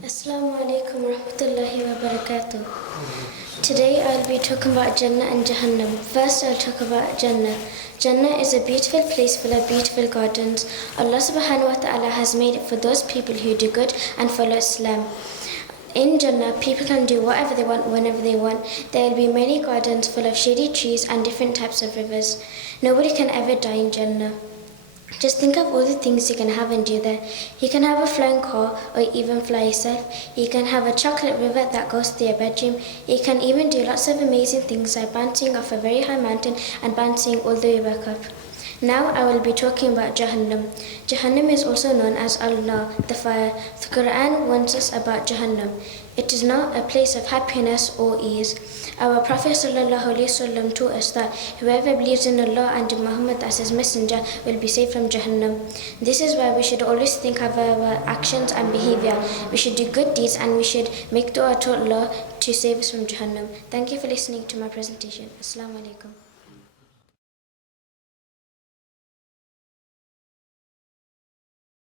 Assalamu alaikum warahmatullahi wabarakatuh. Today I'll be talking about Jannah and Jahannam. First I'll talk about Jannah. Jannah is a beautiful place full of beautiful gardens. Allah subhanahu wa ta'ala has made it for those people who do good and follow Islam. In Jannah, people can do whatever they want, whenever they want. There will be many gardens full of shady trees and different types of rivers. Nobody can ever die in Jannah. Just think of all the things you can have and do there. You can have a flying car or even fly yourself. You can have a chocolate river that goes to your bedroom. You can even do lots of amazing things like bouncing off a very high mountain and bouncing all the way back up. Now I will be talking about Jahannam. Jahannam is also known as Allah, the fire. The Quran warns us about Jahannam. It is not a place of happiness or ease. Our Prophet ﷺ taught us that whoever believes in Allah and Muhammad as his messenger will be saved from Jahannam. This is why we should always think of our actions and behavior. We should do good deeds and we should make dua to Allah to save us from Jahannam. Thank you for listening to my presentation. Assalamu alaikum.